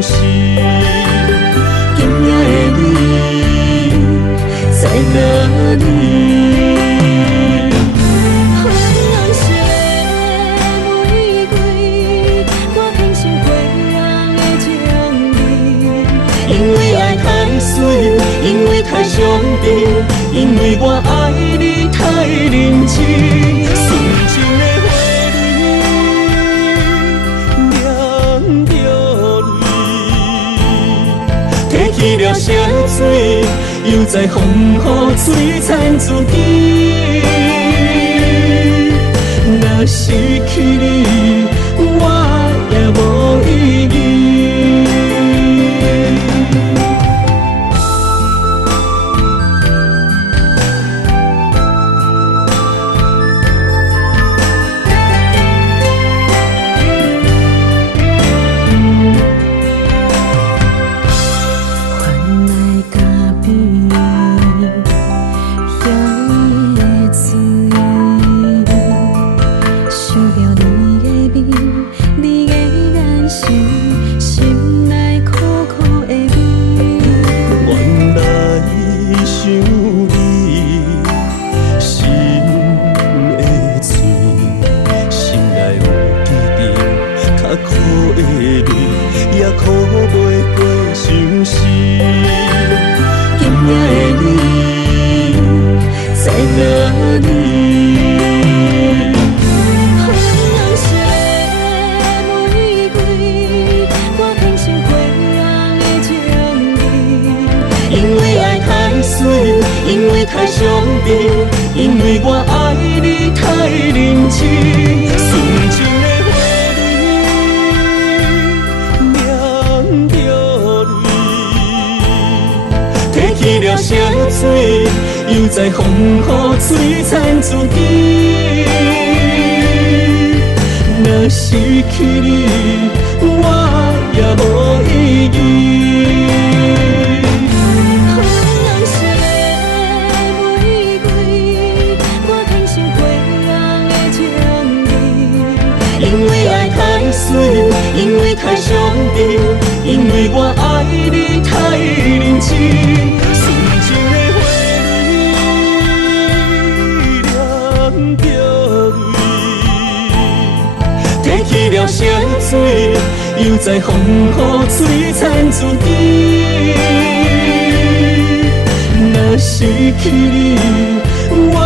心。今夜的你在哪里？红色玫瑰，我偏心过人的情味。因为爱太水，因为太伤悲，因为我爱你太认真。纯情的花蕊酿着泪，提起了谁水，又在风雨摧残自己。若失去你，我也无意义。因为太伤悲，因为我爱你太认真。纯情的花蕊酿着泪，提起了谁水，又在风雨摧残自己。若失去你，我也无意义。因为爱太水，因为太伤悲，因为我爱你太认真。纯情的花蕊酿着泪，提起了谁水，又在风雨摧残自己。若失去你，我